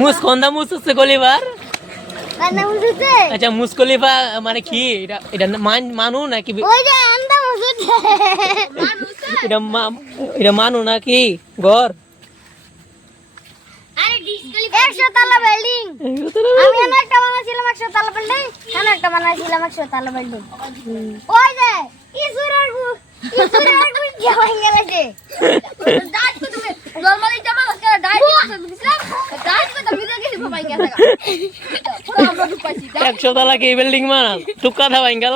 মুস কোনটা মুস হচ্ছে গলিবার? আচ্ছা মুসকলিফা মানে কি এটা? এটা মানু নাকি এটা এটা মানু নাকি ঘর? একশো তলা কি বিল্ডিং মানা টুকা থা ভাই গেল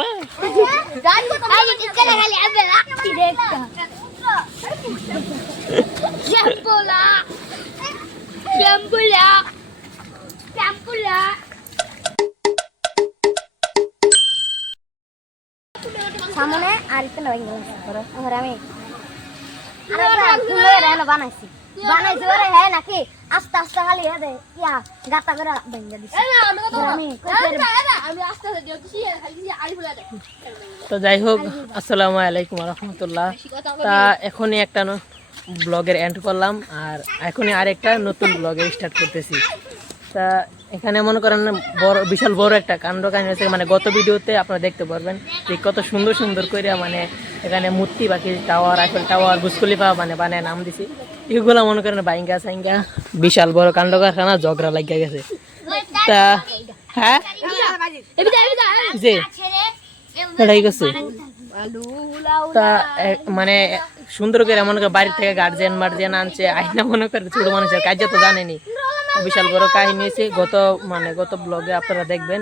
সামনে আর একটা নয় আমি বানাইছি বানাইছি ওরে হ্যাঁ নাকি আস্তে আস্তে খালি হ্যাঁ দে ইয়া গাতা করে ভেঙে দিছি তো যাই হোক আসসালামু আলাইকুম রহমতুল্লাহ। তা এখনই একটা ব্লগের এন্ড করলাম আর এখনই আরেকটা নতুন ব্লগের স্টার্ট করতেছি। তা এখানে মনে করেন বড় বিশাল বড় একটা কাণ্ড কাহিনী হয়েছে, মানে গত ভিডিওতে আপনারা দেখতে পারবেন যে কত সুন্দর সুন্দর করে মানে এখানে মূর্তি বাকি tower Eiffel tower Burj Khalifa মানে বানায় নাম দিছি। এগুলো মনে করেন বাইঙ্গা সাইঙ্গা বিশাল বড় কাণ্ড কারখানা ঝগড়া লাগিয়া গেছে। তা হ্যাঁ যে এটাই গেছে তা মানে সুন্দর করে মনে করে বাড়ির থেকে গার্জিয়ান আনছে আইনা মনে করে ছোট মানুষের কাজ তো জানেনি। বিশাল বড় কাহিনী হয়েছে গত ব্লগে আপনারা দেখবেন।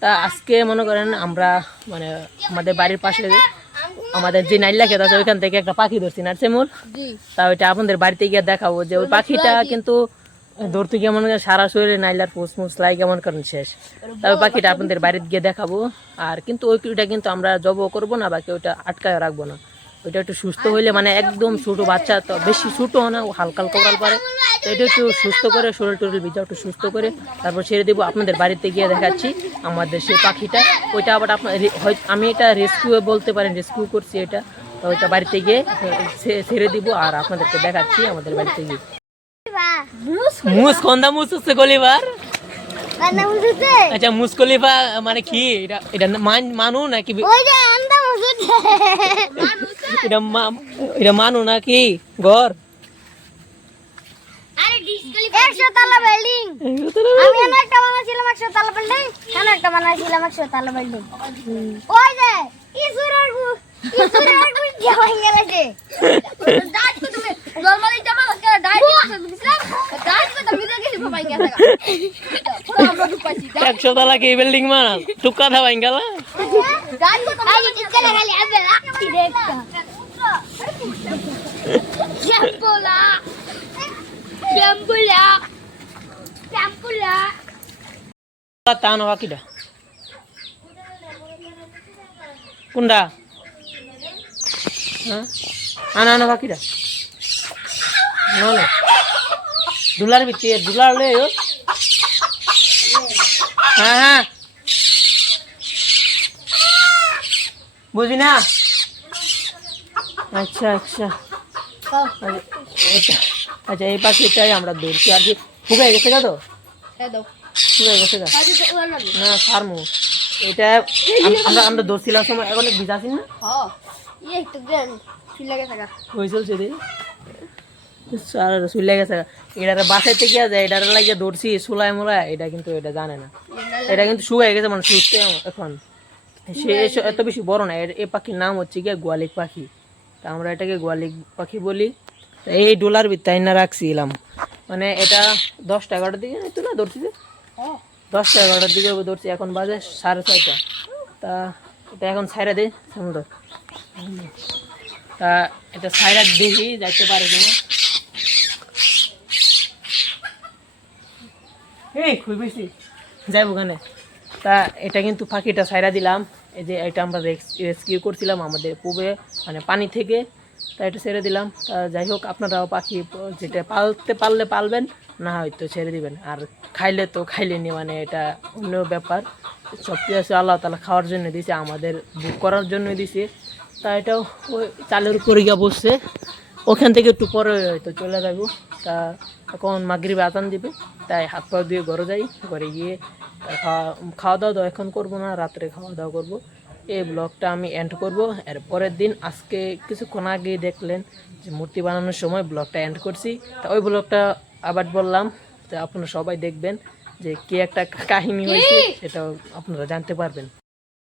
তা আজকে মনে করেন আমরা মানে আমাদের বাড়ির পাশে আমাদের যে নাইলা খেত আছে ওইখান থেকে একটা পাখি ধরছি নার্সেমুল। তা ওইটা আপনাদের বাড়িতে গিয়ে দেখাবো যে ওই পাখিটা কিন্তু ধরতে গিয়ে মনে করেন সারা শরীরে নাইলার ফুসমুস লাই কেমন করেন শেষ। তবে পাখিটা আপনাদের বাড়িতে গিয়ে দেখাবো। আর কিন্তু ওইটা কিন্তু আমরা জব করবো না, বাকি ওইটা আটকায় রাখবো না। ওইটা একটু সুস্থ হইলে মানে একদম ছোটো বাচ্চা তো বেশি ছোটো না হালকা হালকা ওড়াল পারে, তো এটা একটু সুস্থ করে শরীর টরিল ভিজা একটু সুস্থ করে তারপর ছেড়ে দেবো। আপনাদের বাড়িতে গিয়ে দেখাচ্ছি আমাদের সেই পাখিটা। ওইটা আবার আপনার আমি এটা রেস্কিউ বলতে পারেন, রেস্কিউ করছি এটা। তো ওইটা বাড়িতে গিয়ে ছেড়ে দিব আর আপনাদেরকে দেখাচ্ছি আমাদের বাড়িতে গিয়ে। মুস কোনটা মুস হচ্ছে গলিবার? আচ্ছা মুসকলিফা মানে কি এটা? এটা মানু নাকি এটা মানু নাকি ঘর? একশো তলা কি বিল্ডিং মানা টুকা থা ভাই গেল তানো বাকিটা কোনটা? হ্যাঁ আনা বাকিটা না দুলার ভিতরে দুলার লে হ্যাঁ হ্যাঁ বুঝি না। আচ্ছা আচ্ছা আচ্ছা এই পাখিটাই আমরা ধরছি আর কি। ফুকাই গেছে গা তো ফুকাই গেছে গা না ফার্মু এটা আমরা ধরছিলাম সময় এখন ভিজাছি না চলে গেছে। এটার বাসাইতে গিয়া যায় এটার লাগিয়ে ধরছি সোলায় মোলায়, এটা কিন্তু এটা জানে না। এটা কিন্তু শুকাই গেছে মানে সুস্থ এখন সে এত বেশি বড় না। এই পাখির নাম হচ্ছে গিয়া গোয়ালিক পাখি। তা আমরা এটাকে গোয়ালিক পাখি বলি। এই ডোলার ভিত্তাই না রাখছিলাম মানে এটা 10টা-11টার দিকে তো না ধরছি, 10টা-11টার দিকে ধরছি। এখন বাজে 6:30। তা এটা এখন ছাইরা দিই সুন্দর। তা এটা ছাইরা দেখি যাইতে পারে কিনা। এই খুব বেশি যাইব ওখানে। তা এটা কিন্তু পাখিটা ছাইরা দিলাম। এই যে এটা আমরা রেস্কিউ করছিলাম আমাদের পূবে মানে পানি থেকে, তা এটা ছেড়ে দিলাম। তা যাই হোক আপনারাও পাখি যেটা পালতে পারলে পালবেন, না হয়তো ছেড়ে দিবেন। আর খাইলে তো খাইলেনি মানে এটা অন্য ব্যাপার। সব কিছু আল্লাহ তাআলা খাওয়ার জন্য দিয়েছে, আমাদের বুক করার জন্য দিয়েছে। তা এটাও ওই চালের উপরে গিয়ে বসছে। ওখান থেকে একটু পরে হয়তো চলে যাব। তা এখন মাগরিবে আজান দিবে, তাই হাত পা দিয়ে ঘরে যাই। ঘরে গিয়ে খাওয়া দাওয়া তো এখন করবো না, রাত্রে খাওয়া দাওয়া করবো। এই ব্লগটা আমি এন্ড করব। এর পরের দিন আজকে কিছুক্ষণ আগেই দেখলেন যে মূর্তি বানানোর সময় ব্লগটা এন্ড করছি। তা ওই ব্লগটা আবার বললাম, তো আপনারা সবাই দেখবেন যে কি একটা কাহিনী হয়েছে, সেটাও আপনারা জানতে পারবেন।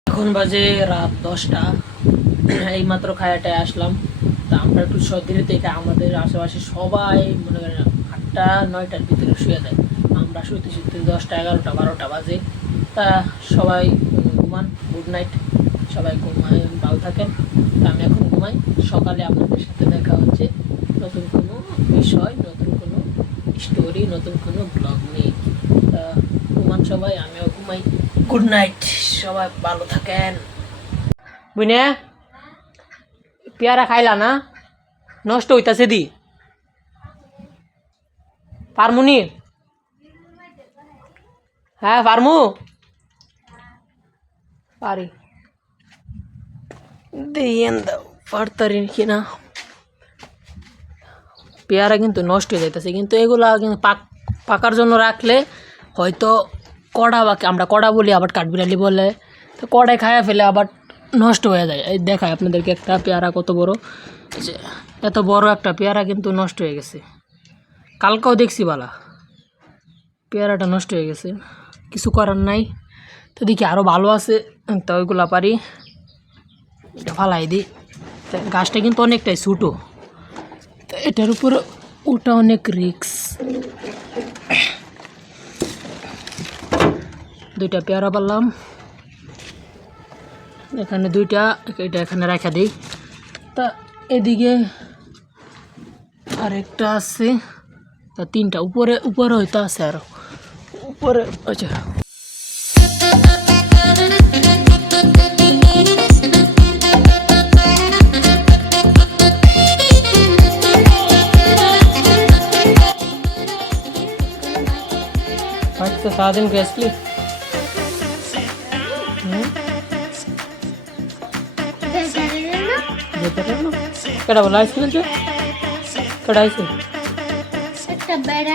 এখন বাজে রাত 10টা, এইমাত্র খায়াটায় আসলাম। তা আমরা একটু সর্দির থেকে আমাদের আশেপাশে সবাই মনে করেন 8টা 9টার ভিতরে শুয়ে দেয়। আমরা শুতে শুতে 10টা 11টা 12টা বাজে। তা সবাই ঘুমান, গুড নাইট, সবাই ঘুমায়, ভালো থাকেন। তা আমি এখন ঘুমাই। সকালে আপনাদের সাথে দেখা হচ্ছে নতুন কোনো বিষয়, নতুন কোনো স্টোরি, নতুন কোনো ব্লগ নিয়ে। তা ঘুমান সবাই, আমিও ঘুমাই। গুড নাইট, সবাই ভালো থাকেন। বুঝনে পেয়ারা খাইলা না, নষ্ট হইতাছে দি পারমুনি? হ্যাঁ পারমু, পারি দিয়েন দাও, পারতারি কিনা। পেয়ারা কিন্তু নষ্ট হয়ে যাইতেছে, কিন্তু এগুলা কিন্তু পাকার জন্য রাখলে হয়তো কড়া, বা আমরা কড়া বলি, আবার কাঠবিড়ালি বলে, তো কড়াই খায়া ফেলে আবার নষ্ট হয়ে যায়। এই দেখায় আপনাদেরকে একটা পেয়ারা কত বড়, এই যে এত বড় একটা পেয়ারা কিন্তু নষ্ট হয়ে গেছে। কালকেও দেখছি বালা পেয়ারাটা নষ্ট হয়ে গেছে, কিছু করার নাই। তো দেখি আরও ভালো আছে, তো ওইগুলা পারি, এটা ফালাই দিই। গাছটা কিন্তু অনেকটাই ছোটো, তো এটার উপর ওটা অনেক রিক্স। দুইটা পেয়ারা পারলাম, এখানে দুইটা, এটা এখানে রাখা দিই। তা এদিকে আরেকটা আছে, তা তিনটা উপরে উপরে হয়তো আছে, আরো উপরে। আচ্ছা আজকে সারাদিন গেছলি? যেতে পারলো কেটা বলো আইসক্রিম কেটা আইসে? একটা বেড়া